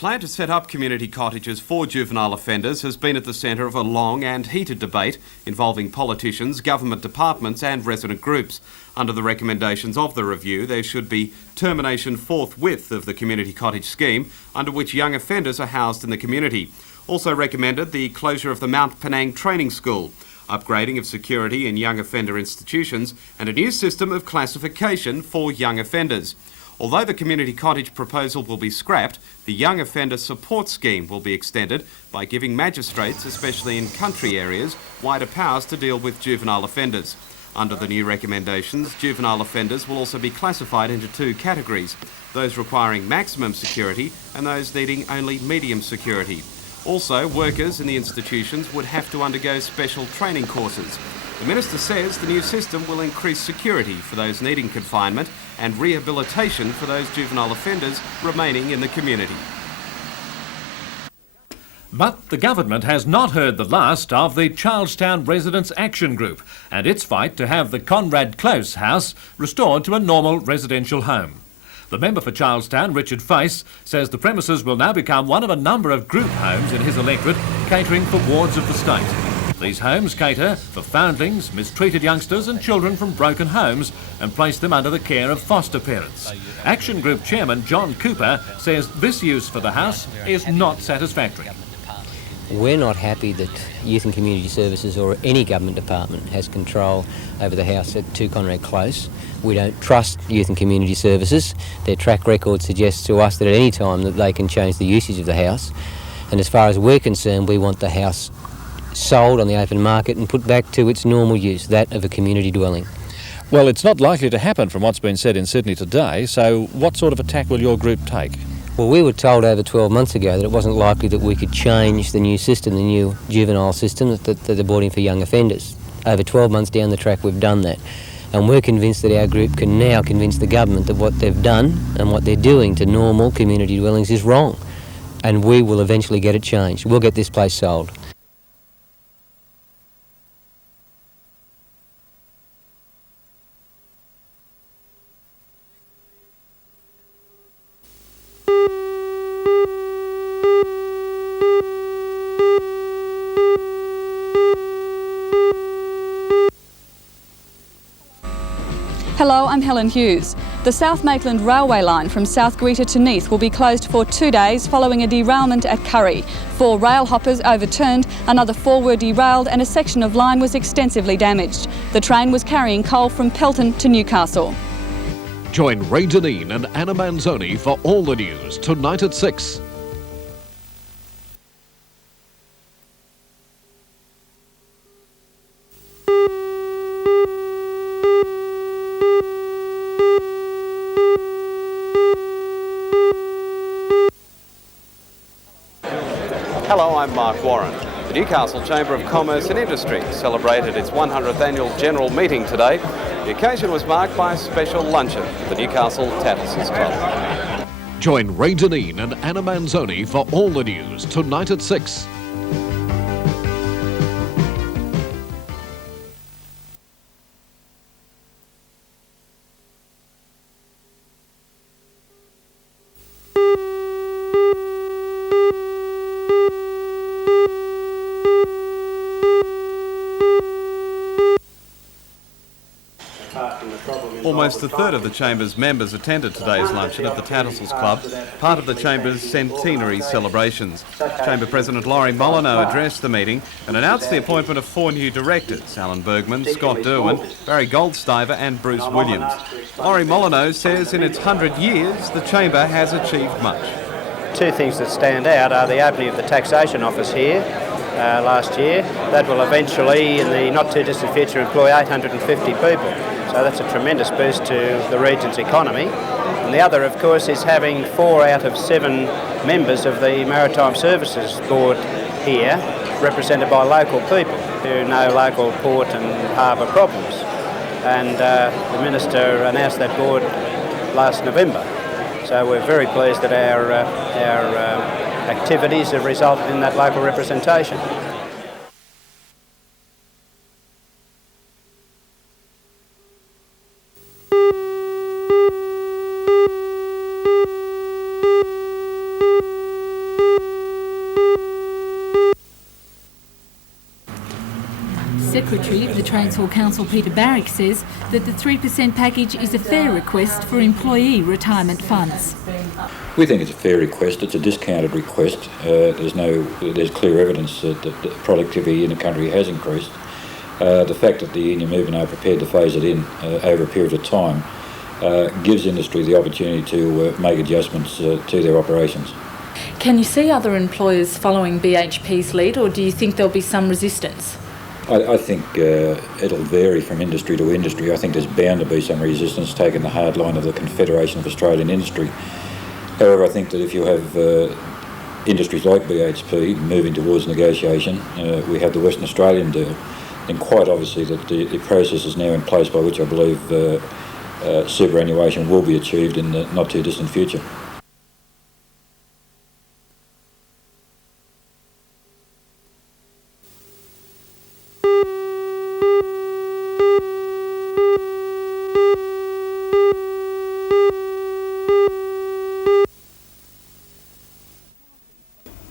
plan to set up community cottages for juvenile offenders has been at the centre of a long and heated debate involving politicians, government departments and resident groups. Under the recommendations of the review, there should be termination forthwith of the community cottage scheme, under which young offenders are housed in the community. Also recommended the closure of the Mount Penang Training School, upgrading of security in young offender institutions and a new system of classification for young offenders. Although the community cottage proposal will be scrapped, the Young Offender Support Scheme will be extended by giving magistrates, especially in country areas, wider powers to deal with juvenile offenders. Under the new recommendations, juvenile offenders will also be classified into two categories, those requiring maximum security and those needing only medium security. Also, workers in the institutions would have to undergo special training courses. The Minister says the new system will increase security for those needing confinement and rehabilitation for those juvenile offenders remaining in the community. But the government has not heard the last of the Charlestown Residents Action Group and its fight to have the Conrad Close house restored to a normal residential home. The member for Charlestown, Richard Face, says the premises will now become one of a number of group homes in his electorate catering for wards of the state. These homes cater for foundlings, mistreated youngsters and children from broken homes and place them under the care of foster parents. Action Group Chairman John Cooper says this use for the house is not satisfactory. We're not happy that Youth and Community Services or any government department has control over the house at 2 Conrad Close. We don't trust Youth and Community Services. Their track record suggests to us that at any time that they can change the usage of the house. And as far as we're concerned, we want the house sold on the open market and put back to its normal use, that of a community dwelling. Well, it's not likely to happen from what's been said in Sydney today, so what sort of attack will your group take? Well, we were told over 12 months ago that it wasn't likely that we could change the new system, the new juvenile system that they're brought in for young offenders. Over 12 months down the track, we've done that. And we're convinced that our group can now convince the government that what they've done and what they're doing to normal community dwellings is wrong. And we will eventually get it changed. We'll get this place sold. Hello, I'm Helen Hughes. The South Maitland railway line from South Greta to Neath will be closed for 2 days following a derailment at Curry. 4 rail hoppers overturned, another 4 were derailed and a section of line was extensively damaged. The train was carrying coal from Pelton to Newcastle. Join Ray Deneen and Anna Manzoni for all the news tonight at 6. Hello, I'm Mark Warren. The Newcastle Chamber of Commerce and Industry celebrated its 100th annual general meeting today. The occasion was marked by a special luncheon at the Newcastle Tattersalls Club. Join Ray Deneen and Anna Manzoni for all the news tonight at 6. Almost a third of the Chamber's members attended today's luncheon at the Tattersalls Club, part of the Chamber's Centenary celebrations. Chamber President Laurie Molyneux addressed the meeting and announced the appointment of 4 new directors, Alan Bergman, Scott Derwin, Barry Goldstiver and Bruce Williams. Laurie Molyneux says in its 100 years, the Chamber has achieved much. 2 things that stand out are the opening of the taxation office here last year. That will eventually, in the not too distant future, employ 850 people. So that's a tremendous boost to the region's economy. And the other, of course, is having 4 out of 7 members of the Maritime Services Board here, represented by local people who know local port and harbour problems. And the Minister announced that board last November. So we're very pleased that our activities have resulted in that local representation. Secretary of the Transport Council, Peter Barrick, says that the 3% package is a fair request for employee retirement funds. We think it's a fair request. It's a discounted request. There's clear evidence that the productivity in the country has increased. The fact that the union movement are prepared to phase it in over a period of time gives industry the opportunity to make adjustments to their operations. Can you see other employers following BHP's lead, or do you think there'll be some resistance? I think it'll vary from industry to industry. I think there's bound to be some resistance, taking the hard line of the Confederation of Australian Industry. However, I think that if you have industries like BHP moving towards negotiation, we have the Western Australian deal, then quite obviously that the process is now in place by which I believe superannuation will be achieved in the not too distant future.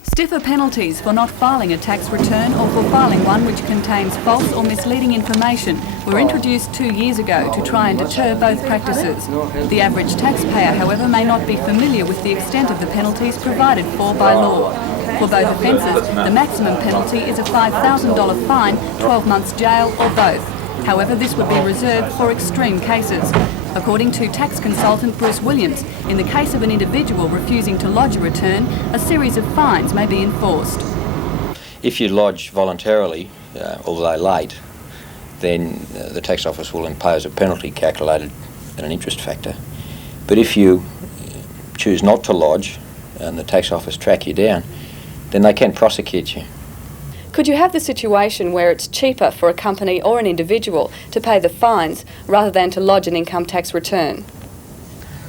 Stiffer penalties for not filing a tax return or for filing one which contains false or misleading information were introduced 2 years ago to try and deter both practices. The average taxpayer, however, may not be familiar with the extent of the penalties provided for by law. For both offences, the maximum penalty is a $5,000 fine, 12 months jail or both. However, this would be reserved for extreme cases. According to tax consultant Bruce Williams, in the case of an individual refusing to lodge a return, a series of fines may be enforced. If you lodge voluntarily, although late, then the tax office will impose a penalty calculated at an interest factor. But if you choose not to lodge and the tax office track you down, then they can prosecute you. Could you have the situation where it's cheaper for a company or an individual to pay the fines rather than to lodge an income tax return?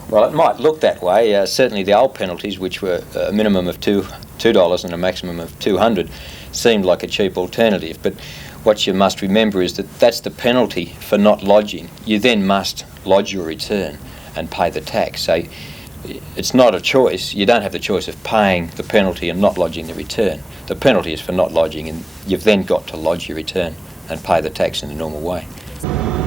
Well, it might look that way. Certainly the old penalties, which were a minimum of $2 and a maximum of $200, seemed like a cheap alternative. But what you must remember is that that's the penalty for not lodging. You then must lodge your return and pay the tax. So it's not a choice. You don't have the choice of paying the penalty and not lodging the return. The penalty is for not lodging, and you've then got to lodge your return and pay the tax in the normal way.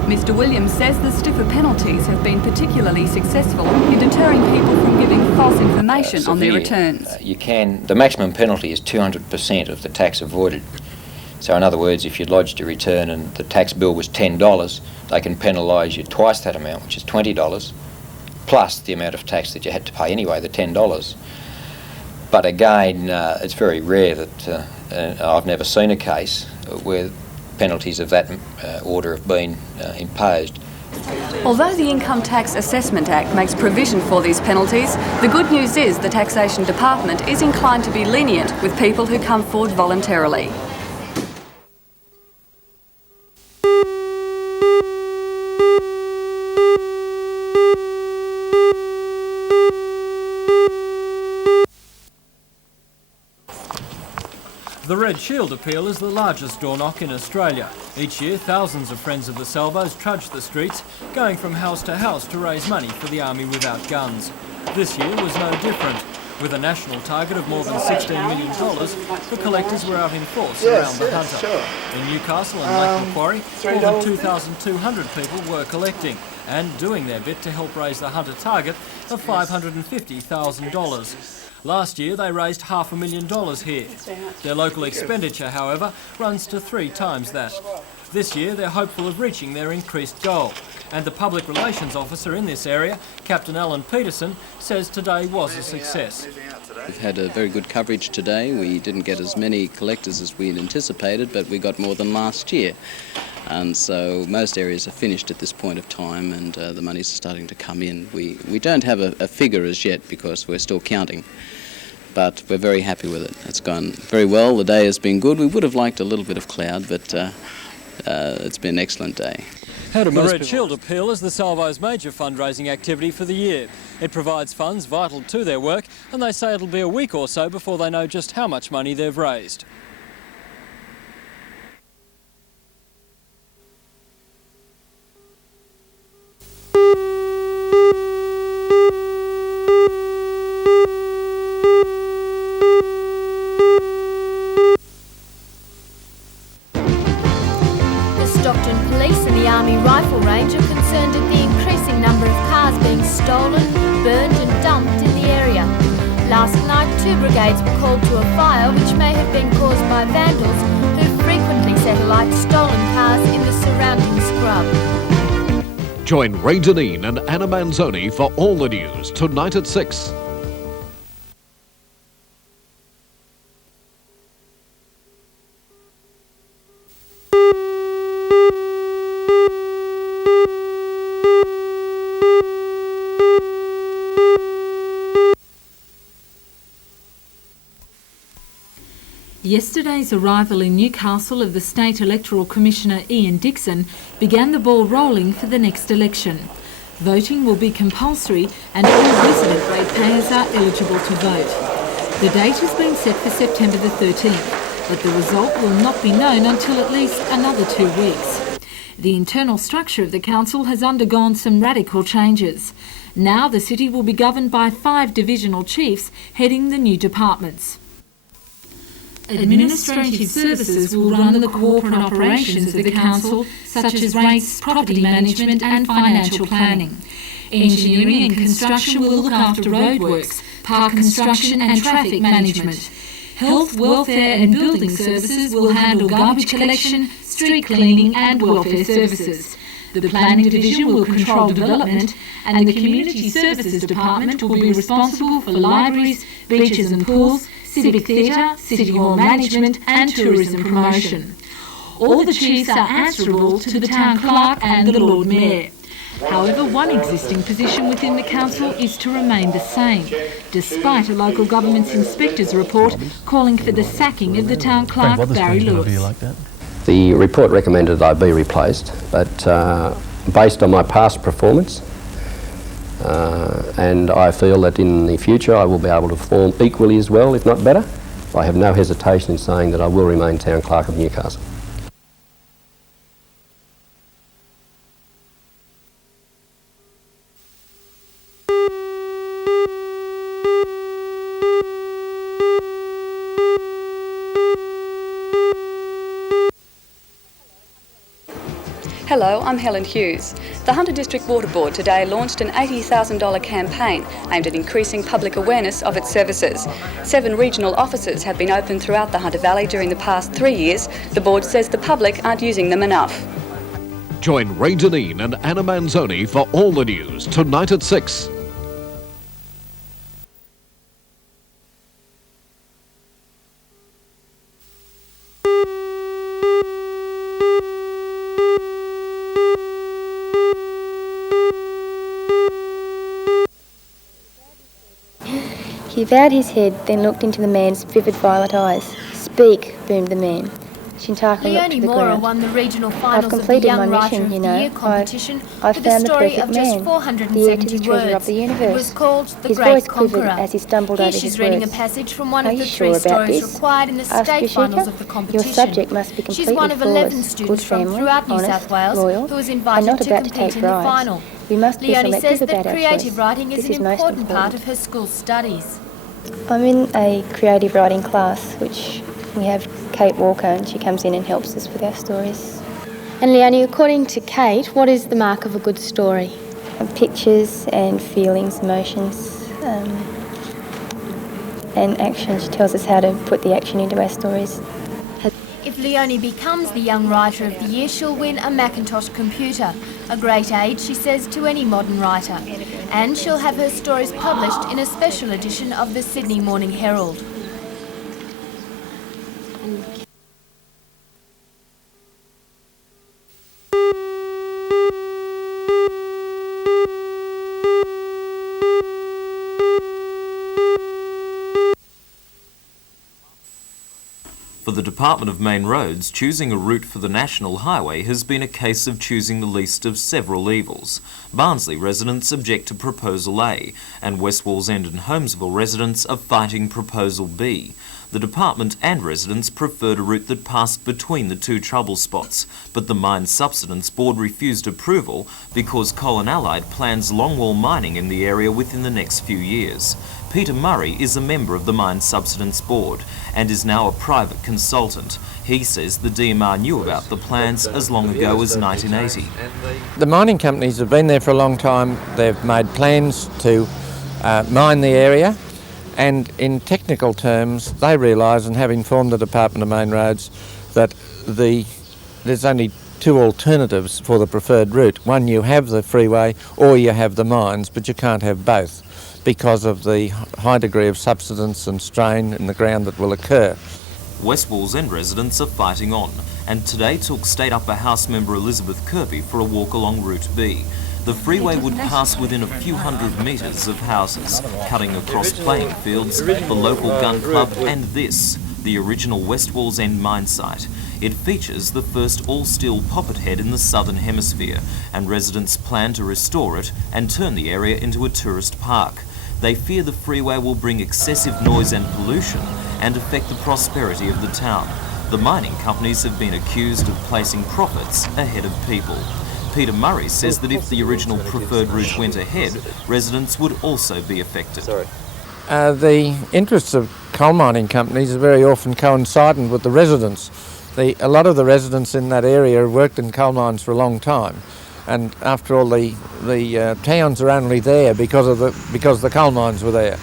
Mr Williams says the stiffer penalties have been particularly successful in deterring people from giving false information on their returns. The maximum penalty is 200% of the tax avoided. So in other words, if you lodged a return and the tax bill was $10, they can penalise you twice that amount, which is $20, plus the amount of tax that you had to pay anyway, the $10. But again, it's very rare that I've never seen a case where penalties of that order have been imposed. Although the Income Tax Assessment Act makes provision for these penalties, the good news is the Taxation Department is inclined to be lenient with people who come forward voluntarily. The Red Shield appeal is the largest door knock in Australia. Each year, thousands of friends of the Salvos trudge the streets, going from house to house to raise money for the Army Without Guns. This year was no different. With a national target of more than $16 million, the collectors were out in force around the Hunter. In Newcastle and Lake Macquarie, more than 2,200 people were collecting and doing their bit to help raise the Hunter target of $550,000. Last year they raised $500,000 here. Their local expenditure, however, runs to 3 times that. This year they're hopeful of reaching their increased goal. And the Public Relations Officer in this area, Captain Alan Peterson, says today was a success. We've had a very good coverage today. We didn't get as many collectors as we'd anticipated, but we got more than last year. And so most areas are finished at this point of time, and the monies are starting to come in. We don't have a figure as yet because we're still counting, but we're very happy with it. It's gone very well. The day has been good. We would have liked a little bit of cloud, but it's been an excellent day. The Red Shield appeal is the Salvo's major fundraising activity for the year. It provides funds vital to their work, and they say it'll be a week or so before they know just how much money they've raised. The Army rifle range are concerned at the increasing number of cars being stolen, burned and dumped in the area. Last night, 2 brigades were called to a fire which may have been caused by vandals who frequently set alight stolen cars in the surrounding scrub. Join Ray Deneen and Anna Manzoni for all the news tonight at 6. Yesterday's arrival in Newcastle of the State Electoral Commissioner Ian Dixon began the ball rolling for the next election. Voting will be compulsory and all resident ratepayers are eligible to vote. The date has been set for September the 13th, but the result will not be known until at least another 2 weeks. The internal structure of the council has undergone some radical changes. Now the city will be governed by 5 divisional chiefs heading the new departments. Administrative services will run the corporate operations of the council, such as rates, property management and financial planning. Engineering and construction will look after roadworks, park construction and traffic management. Health, welfare and building services will handle garbage collection, street cleaning and welfare services. The planning division will control development and the community services department will be responsible for libraries, beaches and pools, civic theatre, city hall management and tourism promotion. All the chiefs are answerable to the town clerk and the Lord Mayor. However, one existing position within the council is to remain the same, despite a local government's inspector's report calling for the sacking of the town clerk, Barry Lewis. The report recommended that I be replaced, but based on my past performance, and I feel that in the future I will be able to perform equally as well, if not better. I have no hesitation in saying that I will remain Town Clerk of Newcastle. Hello, I'm Helen Hughes. The Hunter District Water Board today launched an $80,000 campaign aimed at increasing public awareness of its services. 7 regional offices have been opened throughout the Hunter Valley during the past 3 years. The board says the public aren't using them enough. Join Ray Deneen and Anna Manzoni for all the news tonight at 6. He bowed his head, then looked into the man's vivid violet eyes. "Speak," boomed the man. Shintaka looked to the ground. Won the regional finals "I've completed of the my Young mission, Writer you of the know. Year competition I've with a found the story perfect of just man, 470 the heir to the treasure words. of the universe." It was called The His Great voice quivered Conqueror. as he stumbled Here over she's his reading words. a passage from one "Are of the you 3 sure about stories this?" required in the asked state Yashika. finals of the competition. "Your subject must be completely She's one of 11 flawless, students good from family, throughout New honest, South Wales loyal, who was and invited not to about to compete take in the bribes. final. We must be Leonie selective says that about our creative choice. writing is This an is most important part important. of her school studies. I'm in a creative writing class, which we have Kate Walker, and she comes in and helps us with our stories. And Leonie, according to Kate, what is the mark of a good story? Pictures and feelings, emotions, and action. She tells us how to put the action into our stories. If Leonie becomes the Young Writer of the Year, she'll win a Macintosh computer, a great aid, she says, to any modern writer. And she'll have her stories published in a special edition of the Sydney Morning Herald. For the Department of Main Roads, choosing a route for the National Highway has been a case of choosing the least of several evils. Barnsley residents object to Proposal A, and West Wallsend and Holmesville residents are fighting Proposal B. The department and residents preferred a route that passed between the 2 trouble spots, but the Mine Subsidence Board refused approval because Colin Allied plans longwall mining in the area within the next few years. Peter Murray is a member of the Mine Subsidence Board and is now a private consultant. He says the DMR knew about the plans as long ago as 1980. The mining companies have been there for a long time. They've made plans to mine the area, and in technical terms they realise, and have informed the Department of Main Roads, that there's only two alternatives for the preferred route. One, you have the freeway or you have the mines, but you can't have both because of the high degree of subsidence and strain in the ground that will occur. West Wallsend residents are fighting on, and today took State Upper House member Elizabeth Kirby for a walk along Route B. The freeway would pass within a few hundred metres of houses, cutting across playing fields, the local gun club and this, the original West Wallsend mine site. It features the first all-steel poppet head in the southern hemisphere, and residents plan to restore it and turn the area into a tourist park. They fear the freeway will bring excessive noise and pollution and affect the prosperity of the town. The mining companies have been accused of placing profits ahead of people. Peter Murray says that if the original preferred route went ahead, residents would also be affected. The interests of coal mining companies are very often coincident with the residents. A lot of the residents in that area have worked in coal mines for a long time, and after all, the towns are only there because the coal mines were there.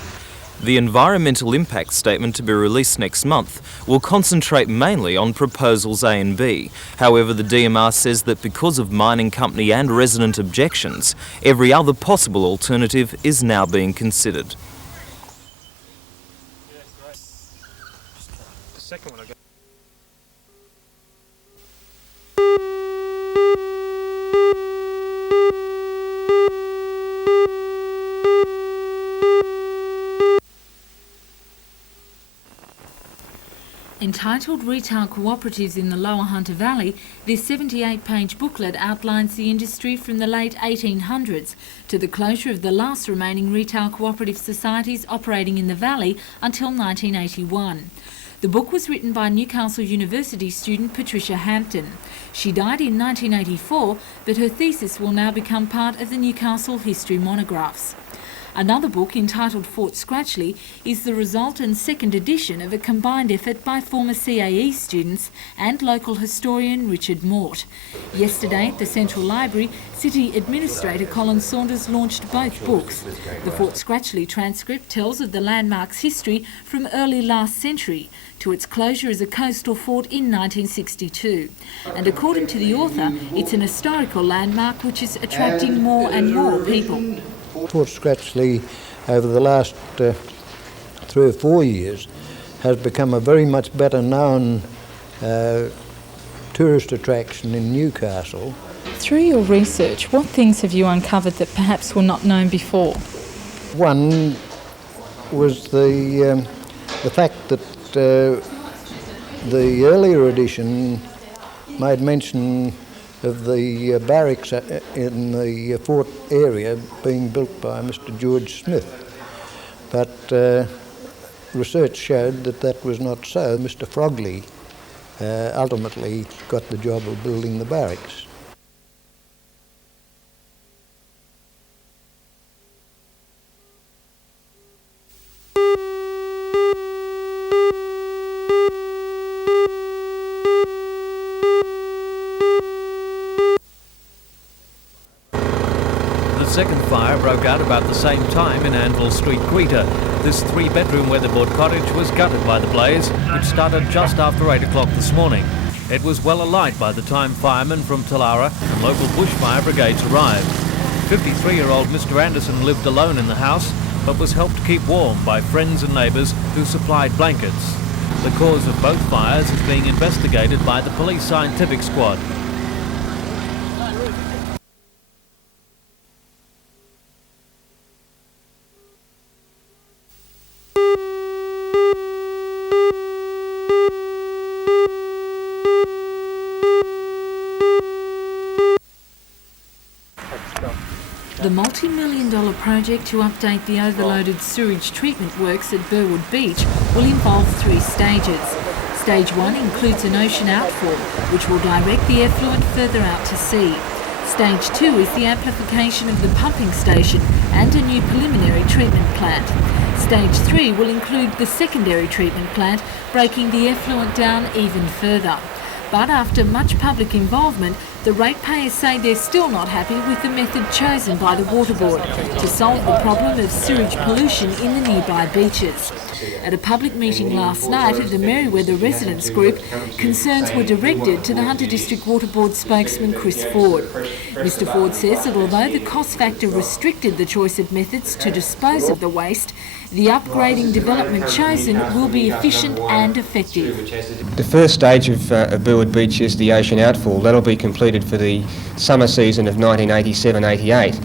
The environmental impact statement to be released next month will concentrate mainly on proposals A and B. However, the DMR says that because of mining company and resident objections, every other possible alternative is now being considered. The second one I got. Entitled Retail Cooperatives in the Lower Hunter Valley, this 78-page booklet outlines the industry from the late 1800s to the closure of the last remaining retail cooperative societies operating in the valley until 1981. The book was written by Newcastle University student Patricia Hampton. She died in 1984, but her thesis will now become part of the Newcastle History Monographs. Another book, entitled Fort Scratchley, is the result and second edition of a combined effort by former CAE students and local historian Richard Mort. Yesterday at the Central Library, City Administrator Colin Saunders launched both books. The Fort Scratchley transcript tells of the landmark's history from early last century to its closure as a coastal fort in 1962. And according to the author, it's an historical landmark which is attracting more and more people. Fort Scratchley, over the last 3 or 4 years, has become a very much better known tourist attraction in Newcastle. Through your research, what things have you uncovered that perhaps were not known before? One was the fact that the earlier edition made mention of the barracks in the fort area being built by Mr. George Smith. But research showed that that was not so. Mr. Frogley ultimately got the job of building the barracks. The second fire broke out about the same time in Anvil Street, Greta. This 3-bedroom weatherboard cottage was gutted by the blaze, which started just after 8 o'clock this morning. It was well alight by the time firemen from Talara and local bushfire brigades arrived. 53-year-old Mr. Anderson lived alone in the house, but was helped keep warm by friends and neighbours who supplied blankets. The cause of both fires is being investigated by the police scientific squad. The multi-million-dollar project to update the overloaded sewage treatment works at Burwood Beach will involve 3 stages. Stage 1 includes an ocean outfall, which will direct the effluent further out to sea. Stage 2 is the amplification of the pumping station and a new preliminary treatment plant. Stage 3 will include the secondary treatment plant, breaking the effluent down even further. But after much public involvement, the ratepayers say they're still not happy with the method chosen by the Water Board to solve the problem of sewage pollution in the nearby beaches. At a public meeting last night at the Merriweather Residents Group, concerns were directed to the Hunter District Water Board spokesman Chris Ford. Mr Ford says that although the cost factor restricted the choice of methods to dispose of the waste, the upgrading development chosen will be efficient and effective. The first stage of Burwood Beach is the ocean outfall. That'll be completed for the summer season of 1987-88.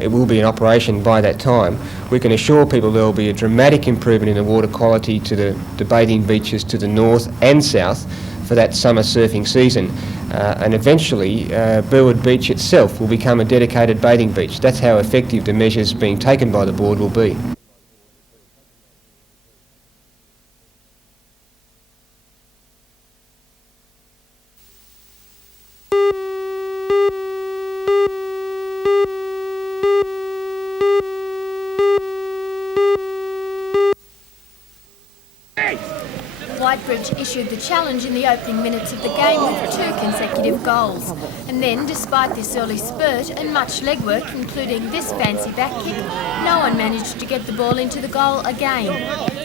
It will be in operation by that time. We can assure people there will be a dramatic improvement in the water quality to the bathing beaches to the north and south for that summer surfing season. And eventually Burwood Beach itself will become a dedicated bathing beach. That's how effective the measures being taken by the board will be. Whitebridge issued the challenge in the opening minutes of the game with 2 consecutive goals. And then, despite this early spurt and much legwork, including this fancy back kick, no one managed to get the ball into the goal again.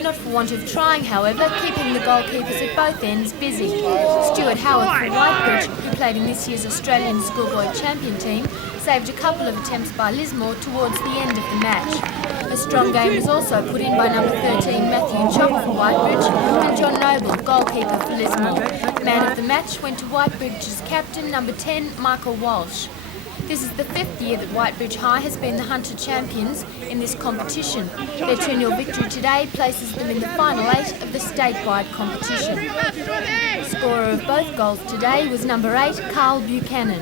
Not for want of trying, however, keeping the goalkeepers at both ends busy. Stuart Howard for Whitebridge, who played in this year's Australian Schoolboy Champion team, saved a couple of attempts by Lismore towards the end of the match. A strong game was also put in by number 13 Matthew Chock for Whitebridge and John Noble, goalkeeper for Lismore. Man of the match went to Whitebridge's captain, number 10 Michael Walsh. This is the 5th year that Whitebridge High has been the Hunter champions in this competition. Their 2-0 victory today places them in the final 8 of the statewide competition. The scorer of both goals today was number 8 Carl Buchanan.